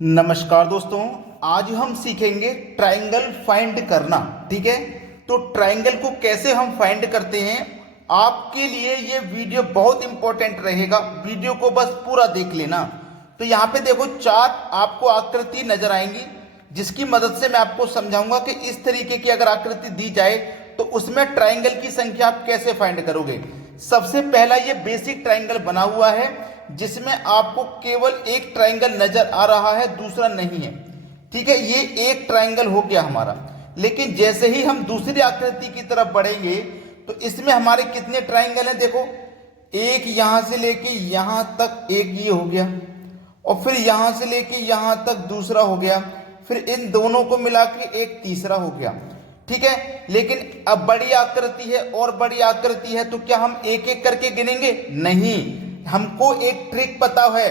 नमस्कार दोस्तों, आज हम सीखेंगे ट्रायंगल फाइंड करना। ठीक है, तो ट्रायंगल को कैसे हम फाइंड करते हैं, आपके लिए ये वीडियो बहुत इंपॉर्टेंट रहेगा। वीडियो को बस पूरा देख लेना। तो यहाँ पे देखो, चार आपको आकृति नजर आएंगी, जिसकी मदद से मैं आपको समझाऊंगा कि इस तरीके की अगर आकृति दी जाए तो उसमें ट्रायंगल की संख्या आप कैसे फाइंड करोगे। सबसे पहला ये बेसिक ट्रायंगल बना हुआ है, जिसमें आपको केवल एक ट्रायंगल नजर आ रहा है, दूसरा नहीं है। ठीक है, ये एक ट्रायंगल हो गया हमारा। लेकिन जैसे ही हम दूसरी आकृति की तरफ बढ़ेंगे तो इसमें हमारे कितने ट्रायंगल हैं, देखो। एक यहां से लेके यहां तक एक ये हो गया, और फिर यहां से लेके यहां तक दूसरा हो गया, फिर इन दोनों को मिला के एक तीसरा हो गया। ठीक है, लेकिन अब बड़ी आकृति है और बड़ी आकृति है, तो क्या हम एक एक करके गिनेंगे? नहीं, हमको एक ट्रिक पता है।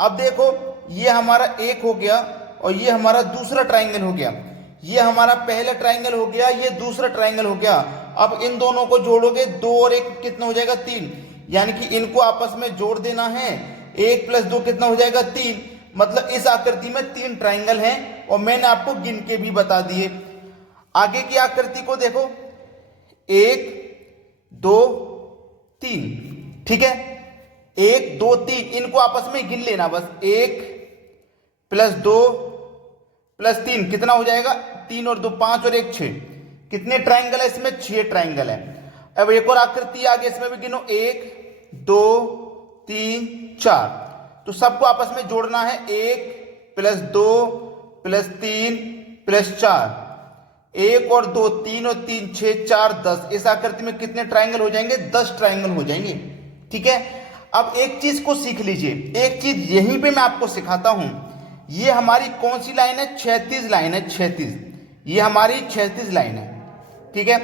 अब देखो, ये हमारा एक हो गया और ये हमारा दूसरा ट्रायंगल हो गया। ये हमारा पहला ट्रायंगल हो गया, ये दूसरा ट्रायंगल हो गया। अब इन दोनों को जोड़ोगे, दो और एक कितना हो जाएगा? तीन। यानी कि इनको आपस में जोड़ देना है। एक प्लस दो कितना हो जाएगा? तीन। मतलब इस आकृति में तीन ट्रायंगल हैं और मैंने आपको गिन के भी बता दिए। आगे की आकृति को देखो, एक दो तीन। ठीक है, एक दो तीन, इनको आपस में गिन लेना बस। एक प्लस दो प्लस तीन कितना हो जाएगा? तीन और दो पांच और एक छह। कितने ट्रायंगल है इसमें? छह ट्रायंगल है। अब एक और आकृति आगे, इसमें भी गिनो, एक दो तीन चार। तो सबको आपस में जोड़ना है। एक प्लस दो प्लस तीन प्लस चार, एक और दो, तीन और तीन छह, चार दस। इस आकृति में कितने ट्रायंगल हो जाएंगे? 10 ट्रायंगल हो जाएंगे। ठीक है, अब एक चीज को सीख लीजिए, एक चीज यहीं पे मैं आपको सिखाता हूं। ये हमारी कौन सी लाइन है? क्षैतिज लाइन है, क्षैतिज। ये हमारी क्षैतिज लाइन है। ठीक है,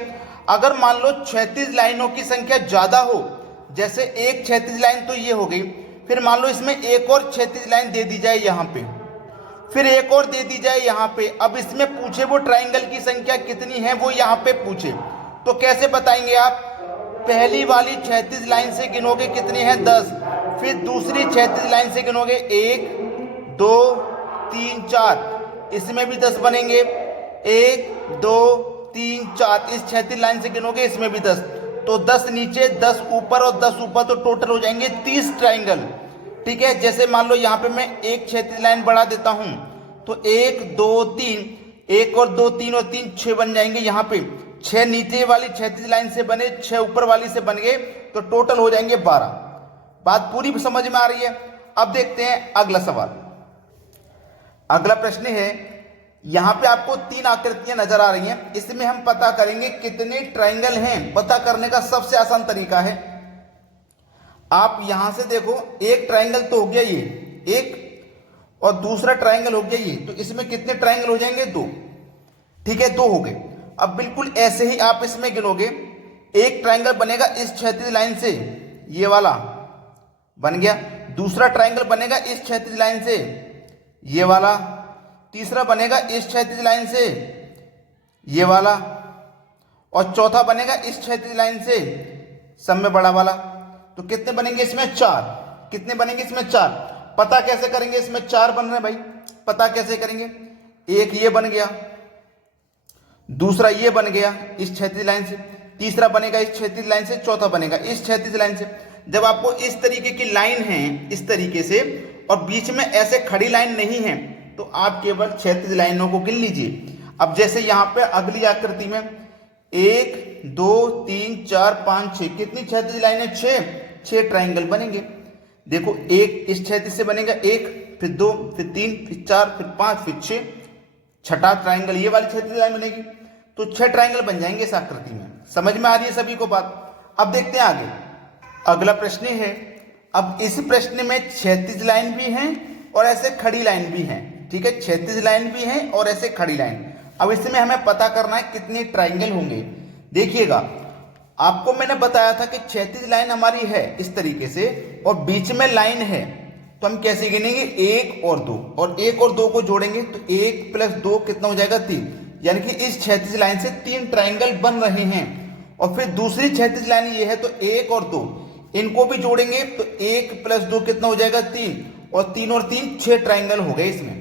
अगर मान लो क्षैतिज लाइनों की संख्या ज्यादा हो, जैसे एक क्षैतिज लाइन तो ये हो गई, फिर मान लो इसमें एक और क्षैतिज लाइन दे दी जाए यहां पे, फिर एक और दे दी जाए यहां पे। अब इसमें पूछे वो ट्रायंगल की संख्या कितनी है, वो यहां पे पूछे, तो कैसे बताएंगे आप? पहली वाली क्षैतिज लाइन से गिनोगे कितने हैं? 10। फिर दूसरी क्षैतिज लाइन से गिनोगे, एक दो तीन चार, इसमें भी 10 बनेंगे। एक दो तीन चार, इस क्षैतिज लाइन से गिनोगे, इसमें भी 10। तो 10 नीचे 10 ऊपर और 10 ऊपर, तो टोटल हो जाएंगे 30 ट्रायंगल। ठीक है, जैसे मान लो यहाँ पे मैं एक क्षैतिज लाइन बढ़ा देता हूं, तो एक दो तीन, एक और दो, तीन और तीन, 6 बन जाएंगे। यहाँ पे 6 नीचे वाली क्षैतिज लाइन से बने, 6 ऊपर वाली से बन गए, तो टोटल हो जाएंगे 12। बात पूरी समझ में आ रही है? अब देखते हैं अगला सवाल। अगला प्रश्न है, यहां पे आपको तीन आकृतियां नजर आ रही हैं, इसमें हम पता करेंगे कितने ट्रायंगल हैं। पता करने का सबसे आसान तरीका है, आप यहां से देखो, एक ट्रायंगल तो हो गया ये एक, और दूसरा ट्रायंगल हो गया ये, तो इसमें कितने ट्रायंगल हो जाएंगे? दो। ठीक है, दो हो गए। अब बिल्कुल ऐसे ही आप इसमें गिनोगे, एक ट्रायंगल बनेगा इस क्षैतिज लाइन से, ये वाला बन गया। दूसरा ट्रायंगल बनेगा इस क्षैतिज लाइन से, ये वाला। तीसरा बनेगा इस क्षैतिज लाइन से, ये वाला। और चौथा बनेगा इस क्षैतिज लाइन से, सब में बड़ा वाला। तो कितने बनेंगे इसमें? 4। कितने बनेंगे इसमें? 4। पता कैसे करेंगे? इसमें 4 बन रहे हैं भाई, पता कैसे करेंगे? एक ये बन गया, दूसरा ये बन गया इस क्षैतिज लाइन से, तीसरा बनेगा इस क्षैतिज लाइन से, चौथा बनेगा इस क्षैतिज लाइन से। जब आपको इस तरीके की लाइन है, इस तरीके से, और बीच में ऐसे खड़ी लाइन नहीं है, तो आप केवल क्षैतिज लाइनों को गिन लीजिए। अब जैसे यहां पे अगली आकृति में 1 2 3 4 5 6, कितनी क्षैतिज लाइन है? 6 ट्रायंगल बनेंगे। देखो, एक इस क्षैतिज से बनेगा, एक, फिर 2, फिर 3, फिर 4, फिर 5, फिर 6, छठा ट्रायंगल ये वाली क्षैतिज लाइन बनेगी। तो 6 ट्रायंगल बन जाएंगे इस आकृति में। समझ में आ रही है सभी को बात? अब देखते हैं आगे। अगला प्रश्न है, अब इस प्रश्न में क्षैतिज लाइन भी है और ऐसे खड़ी लाइन भी है। ठीक है, क्षैतिज लाइन भी है और ऐसे खड़ी लाइन। अब इसमें हमें पता करना है कितने ट्रायंगल होंगे। देखिएगा, आपको मैंने बताया था कि क्षैतिज लाइन हमारी है इस तरीके से, और बीच में लाइन है, तो हम कैसे गिनेंगे? 1 और 2, और 1 और 2 को जोड़ेंगे, तो 1 प्लस 2 कितना हो जाएगा? 3। यानी कि इस क्षैतिज लाइन से 3 ट्रायंगल बन रहे हैं। और फिर दूसरी क्षैतिज लाइन ये है, तो 1 और 2, इनको भी जोड़ेंगे, तो 1 प्लस 2 कितना हो जाएगा? 3। और 3 और 3 6 ट्रायंगल हो गए इसमें।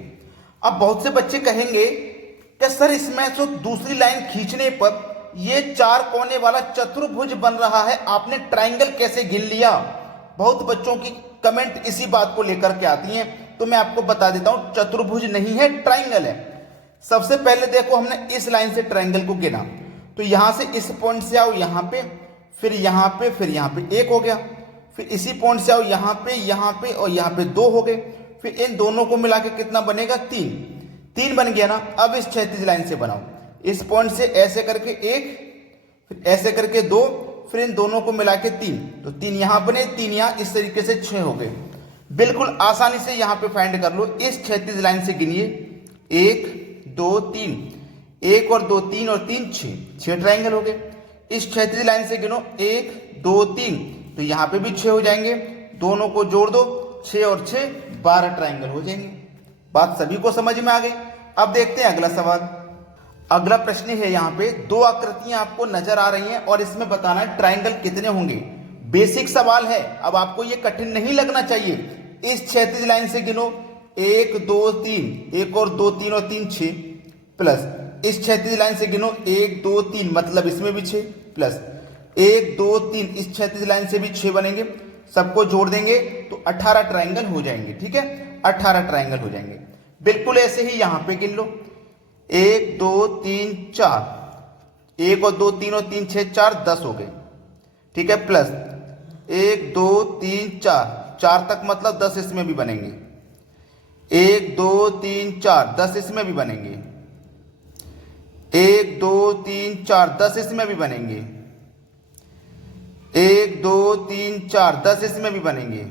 अब बहुत से बच्चे कहेंगे कि सर इसमें तो दूसरी लाइन खींचने पर ये 4 कोने वाला चतुर्भुज बन रहा है, आपने ट्राइंगल कैसे गिन लिया। बहुत बच्चों की कमेंट इसी बात को लेकर के आती हैं, तो मैं आपको बता देता हूं चतुर्भुज नहीं है, ट्राइंगल है। सबसे पहले देखो हमने इस लाइन से ट्राइंगल को गिना, तो यहां से इस पॉइंट से आओ यहां पे, फिर यहां पे, फिर यहां पे 1 हो गया, फिर इसी पॉइंट से आओ यहां पे और यहां पे 2 हो गए, फिर इन दोनों को मिला के कितना बनेगा 3 बन गया ना। अब इस क्षैतिज लाइन से बनाओ, इस पॉइंट से ऐसे करके 1, फिर ऐसे करके 2, फिर इन दोनों को मिला के 3, तो 3 यहां बने, 3 यहां, इस तरीके से 6 हो गए। बिल्कुल आसानी से यहां पे फाइंड कर लो। इस क्षैतिज लाइन से गिनिए 1 2 3, 1 और 2 3 और 3 6 ट्राइंगल हो गए। इस क्षैतिज लाइन से गिनो 1 2 3, तो यहां पे भी 6 हो जाएंगे, दोनों को जोड़ दो 6 और 6 12 ट्राइंगल हो जाएंगे। बात सभी को समझ में आ गई। अब देखते हैं अगला सवाल। अगला प्रश्न है, यहाँ पे 2 आकृतियां आपको नजर आ रही हैं और इसमें बताना है ट्राइंगल कितने होंगे। बेसिक सवाल है, अब आपको ये कठिन नहीं लगना चाहिए। इस क्षैतिज लाइन से गिनो 1 2 3, 1 और 2 3 और 3 6, प्लस इस क्षैतिज लाइन से गिनो 1 2 3, मतलब इसमें भी 6, प्लस 1 2 3, इस क्षैतिज लाइन से भी 6 बनेंगे, सबको जोड़ देंगे तो 18 ट्राइंगल हो जाएंगे। ठीक है, 18 ट्राइंगल हो जाएंगे। बिल्कुल ऐसे ही यहां पे गिन लो 1 2 3 4, 1 और 2 3 और 3 6 4 10 हो गए। ठीक है, प्लस 1 2 3 4 तक, मतलब 10 इसमें भी बनेंगे, 1 2 3 4 10 इसमें भी बनेंगे, 1 2 3 4 10 इसमें भी बनेंगे, 1 2 3 4 10 इसमें भी बनेंगे,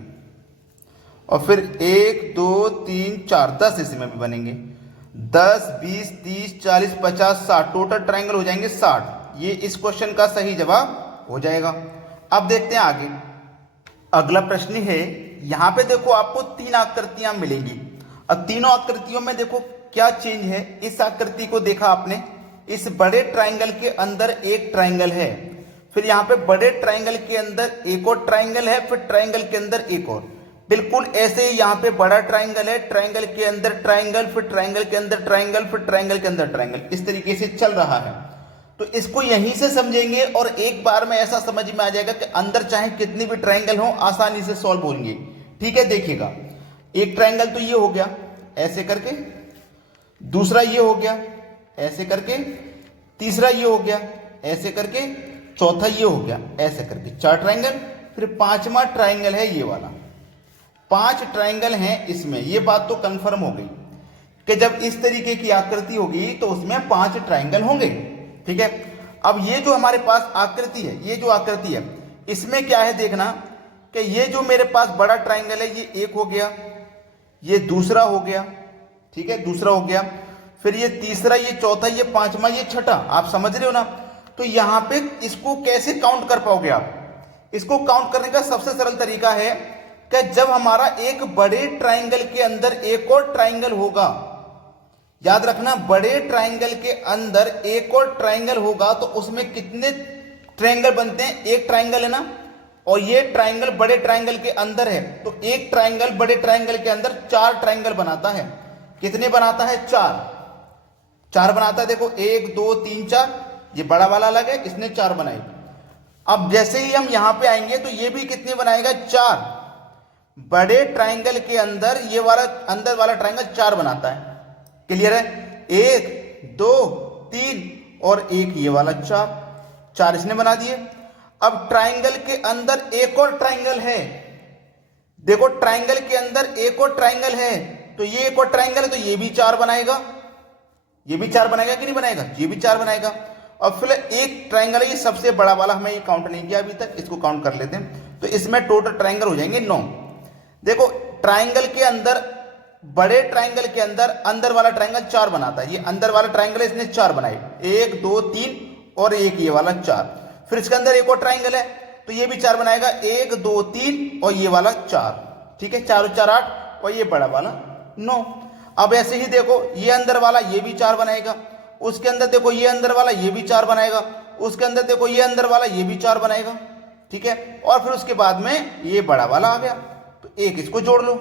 और फिर 1 2 3 4 10 इसमें भी बनेंगे। 10 20 30 40 50 60 टोटल ट्राइंगल हो जाएंगे 60। ये इस क्वेश्चन का सही जवाब हो जाएगा। अब देखते हैं आगे। अगला प्रश्न है, यहां पे देखो आपको 3 आकृतियां मिलेंगी। अब तीनों आकृतियों में देखो क्या चेंज है। इस आकृति को देखा आपने, इस बड़े ट्राइंगल के अंदर एक ट्राइंगल है, फिर यहां पे बड़े ट्राइंगल के अंदर एक और ट्राइंगल है, फिर ट्राइंगल के अंदर एक और। बिल्कुल ऐसे ही यहां पे बड़ा ट्राइंगल है, ट्राइंगल के अंदर ट्राइंगल, फिर ट्राइंगल के अंदर ट्राइंगल, फिर ट्राइंगल के अंदर ट्राइंगल, इस तरीके से चल रहा है। तो इसको यहीं से समझेंगे और एक बार में ऐसा समझ में आ जाएगा कि अंदर चाहे कितनी भी ट्राइंगल हो आसानी से सॉल्व होंगे। ठीक है, देखिएगा, एक ट्राइंगल तो ये हो गया ऐसे करके, दूसरा ये हो गया ऐसे करके, तीसरा ये हो गया ऐसे करके, चौथा ये हो गया ऐसे करके, 4 ट्राइंगल। फिर 5वां ट्राइंगल है ये वाला, 5 ट्राइंगल हैं इसमें। ये बात तो कंफर्म हो गई कि जब इस तरीके की आकृति होगी तो उसमें 5 ट्राइंगल होंगे। ठीक है, अब ये जो हमारे पास आकृति है, ये जो आकृति है, इसमें क्या है देखना कि ये जो मेरे पास बड़ा ट्राइंगल है ये एक हो गया, ये दूसरा हो गया, ठीक है, दूसरा हो गया, फिर ये तीसरा, ये चौथा, ये 5वां, ये छठा। आप समझ रहे हो ना। तो यहां पे इसको कैसे काउंट कर पाओगे आप? इसको काउंट करने का सबसे सरल तरीका है कि जब हमारा एक बड़े ट्राइंगल के अंदर एक और ट्राइंगल होगा, याद रखना, बड़े ट्राइंगल के अंदर एक और ट्राइंगल होगा तो उसमें कितने ट्राइंगल बनते हैं? एक ट्राइंगल है ना, और ये ट्राइंगल बड़े ट्राइंगल के अंदर है, तो एक ट्राइंगल बड़े ट्राइंगल के अंदर 4 ट्राइंगल बनाता है। कितने बनाता है? 4 बनाता है। देखो 1 2 3 4, ये बड़ा वाला अलग है, इसने 4 बनाए। अब जैसे ही हम यहां पे आएंगे तो ये भी कितने बनाएगा? 4। बड़े ट्राइंगल के अंदर ये वाला अंदर वाला ट्राइंगल 4 बनाता है। क्लियर है? 1 2 3 और 1 ये वाला 4 इसने बना दिए। अब ट्राइंगल के अंदर एक और ट्राइंगल है, देखो ट्राइंगल के अंदर एक और ट्राइंगल है, तो ये एक और ट्राइंगल है तो ये भी 4 बनाएगा, ये भी 4 बनाएगा कि नहीं बनाएगा? ये भी 4 बनाएगा। और फिर एक ट्राइंगल है, ये सबसे बड़ा वाला, हमें ये काउंट नहीं किया अभी तक, इसको काउंट कर लेते हैं। तो इसमें टोटल ट्राइंगल हो जाएंगे 9। देखो ट्राइंगल के अंदर, बड़े ट्राइंगल के अंदर अंदर वाला ट्राइंगल 4 बनाता है, ये अंदर वाला ट्राइंगल है, इसने 4 बनाए, 1 2 3 और 1 ये वाला 4। फिर इसके अंदर एक और ट्राइंगल है तो ये भी 4 बनाएगा, 1 2 3 और ये वाला 4। ठीक है, 4 और 4 8 और ये बड़ा वाला 9। अब ऐसे ही देखो ये अंदर वाला ये भी 4 बनाएगा, उसके अंदर देखो ये अंदर वाला ये भी 4 बनाएगा, उसके अंदर देखो ये अंदर वाला ये भी 4 बनाएगा। ठीक है, और फिर उसके बाद में ये बड़ा वाला आ गया, तो 1 इसको जोड़ लो,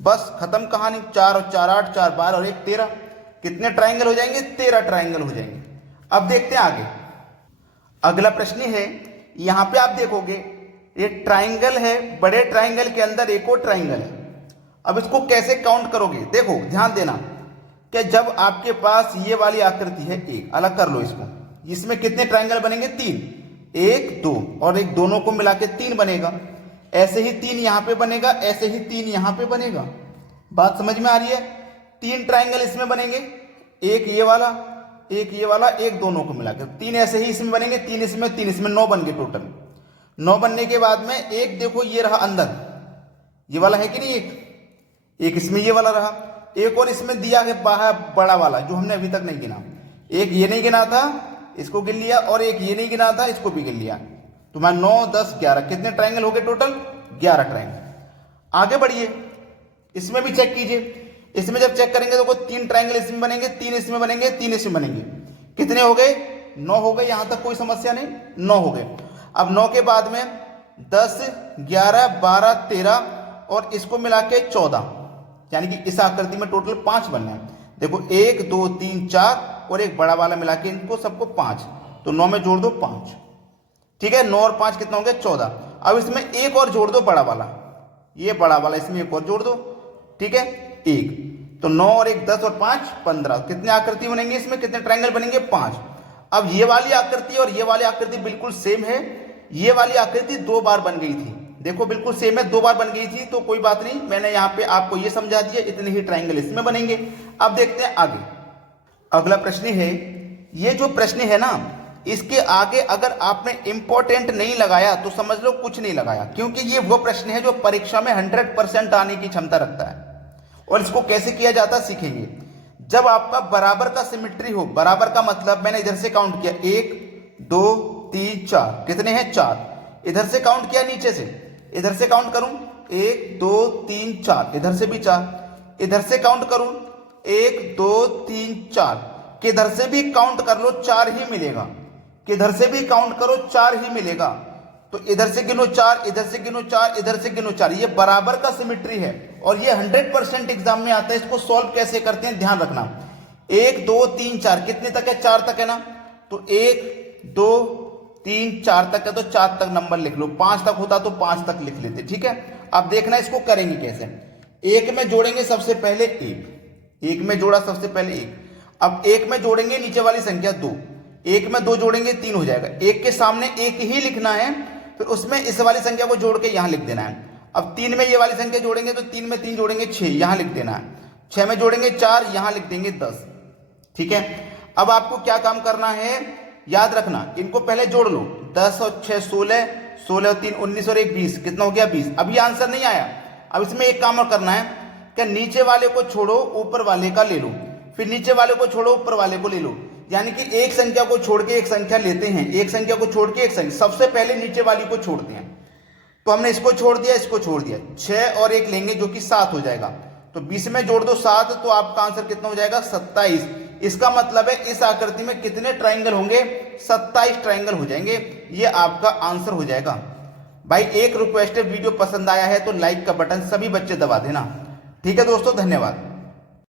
बस खत्म कहानी। 4 और 4 8, 4 12 और 1 13। कितने ट्राइंगल हो जाएंगे? 13 ट्राइंगल हो जाएंगे। अब देखते हैं आगे। अगला प्रश्न है, यहां पे आप देखोगे एक ट्राइंगल है, बड़े ट्राइंगल के अंदर एक और ट्राइंगल है। अब इसको कैसे काउंट करोगे? देखो ध्यान देना कि जब आपके पास ये वाली आकृति है, एक अलग कर लो इसको, इसमें कितने ट्राइंगल बनेंगे? 3, 1 2 और एक दोनों को मिला के 3 बनेगा। ऐसे ही 3 यहां पे बनेगा, ऐसे ही 3 यहां पे बनेगा। बात समझ में आ रही है? 3 ट्राइंगल इसमें बनेंगे, एक ये वाला, एक ये वाला, एक दोनों को मिलाकर 3 ऐसे ही इसमें बनेंगे, 3 इसमें, 3 इसमें, 9 बन गए टोटल। 9 बनने के बाद में एक देखो ये रहा अंदर, ये वाला है कि नहीं, एक इसमें ये वाला रहा, एक और इसमें दिया है बाहर बड़ा वाला जो हमने अभी तक नहीं गिना। एक ये नहीं गिना था, इसको गिन लिया, और एक ये नहीं गिना था, इसको भी गिन लिया। तुम्हारा 9 10 11 कितने ट्राइंगल हो गए टोटल? 11 ट्राइंगल। आगे बढ़िए, इसमें भी चेक कीजिए। इसमें जब चेक करेंगे तो 3 ट्राइंगल इसमें बनेंगे, 3 इसमें बनेंगे, 3 इसमें बनेंगे। कितने हो गए? 9 हो गए। यहां तक कोई समस्या नहीं, 9 हो गए। अब 9 के बाद में 10 11 12 13 और इसको मिला के 14, यानी कि इस आकृति में टोटल 5 बनना है। देखो 1 2 3 4 और एक बड़ा वाला मिला के इनको सबको 5, तो 9 में जोड़ दो 5। ठीक है, 9 और 5 कितना हो गया? 14। अब इसमें एक और जोड़ दो बड़ा वाला, ये बड़ा वाला इसमें एक और जोड़ दो। ठीक है, 1, तो 9 और 1 10 और 5 15। कितने आकृति बनेंगे इसमें? कितने ट्राइंगल बनेंगे? 5। अब ये वाली आकृति और ये वाली आकृति बिल्कुल सेम है। ये वाली आकृति 2 बार बन गई थी, देखो बिल्कुल सेम है, 2 बार बन गई थी, तो कोई बात नहीं, मैंने यहाँ पे आपको ये समझा दिया, इतने ही ट्राइंगल इसमें बनेंगे। अब देखते हैं आगे। अगला प्रश्न है, ये जो प्रश्न है ना, इसके आगे अगर आपने इंपॉर्टेंट नहीं लगाया तो समझ लो कुछ नहीं लगाया, क्योंकि ये वो प्रश्न है जो परीक्षा में 100% आने की क्षमता रखता है। और इसको कैसे किया जाता सीखेंगे। जब आपका बराबर का सिमेट्री हो, बराबर का मतलब मैंने इधर से काउंट किया 1 2 3 4, कितने हैं? 4। इधर से काउंट किया नीचे से, इधर से काउंट करूं 1 2 3 4, इधर से भी 4, इधर से काउंट करूं 1 2 3 4, किधर से भी काउंट कर लो 4 ही मिलेगा, किधर से भी काउंट करो 4 ही मिलेगा। तो इधर से गिनो 4, इधर से गिनो 4, इधर से गिनो 4, ये बराबर का सिमेट्री है और ये 100% एग्जाम में आता है। इसको सॉल्व कैसे करते हैं ध्यान रखना। 1 2 3 4 कितने तक है? 4 तक है ना, तो 1 2 3 4 तक है, तो 4 तक नंबर लिख लो। 5 तक होता तो 5 तक लिख लेते। ठीक है, अब देखना इसको करेंगे कैसे। एक में जोड़ेंगे सबसे पहले 1 में जोड़ा सबसे पहले 1। अब 1 में जोड़ेंगे नीचे वाली संख्या 2, 1 में 2 जोड़ेंगे 3 हो जाएगा। 1 के सामने 1 ही लिखना है, फिर उसमें इस वाली संख्या को जोड़ के यहां लिख देना है। अब 3 में ये वाली संख्या जोड़ेंगे तो 3 में 3 जोड़ेंगे 6, यहां लिख देना है। 6 में जोड़ेंगे 4, यहां लिख देंगे 10। ठीक है, अब आपको क्या काम करना है, याद रखना, इनको पहले जोड़ लो। 10 और 6 16, 16 और 3 19 और 1 20, कितना हो गया? 20। अभी आंसर नहीं आया। अब इसमें एक काम और करना है कि नीचे वाले को छोड़ो ऊपर वाले का ले लो, फिर नीचे वाले को छोड़ो ऊपर वाले को ले लो, यानी कि एक संख्या को छोड़ के एक संख्या लेते हैं, एक संख्या को छोड़ के एक संख्या, सबसे पहले नीचे वाली को छोड़ते हैं। तो हमने इसको छोड़ दिया, इसको छोड़ दिया, 6 और 1 लेंगे जो कि 7 हो जाएगा। तो 20 में जोड़ दो 7, तो आपका आंसर कितना हो जाएगा? 27। इसका मतलब है इस आकृति में कितने ट्राइंगल होंगे? 27 ट्राइंगल हो जाएंगे। ये आपका आंसर हो जाएगा। भाई एक रिक्वेस्ट है, वीडियो पसंद आया है तो लाइक का बटन सभी बच्चे दबा देना। ठीक है दोस्तों, धन्यवाद।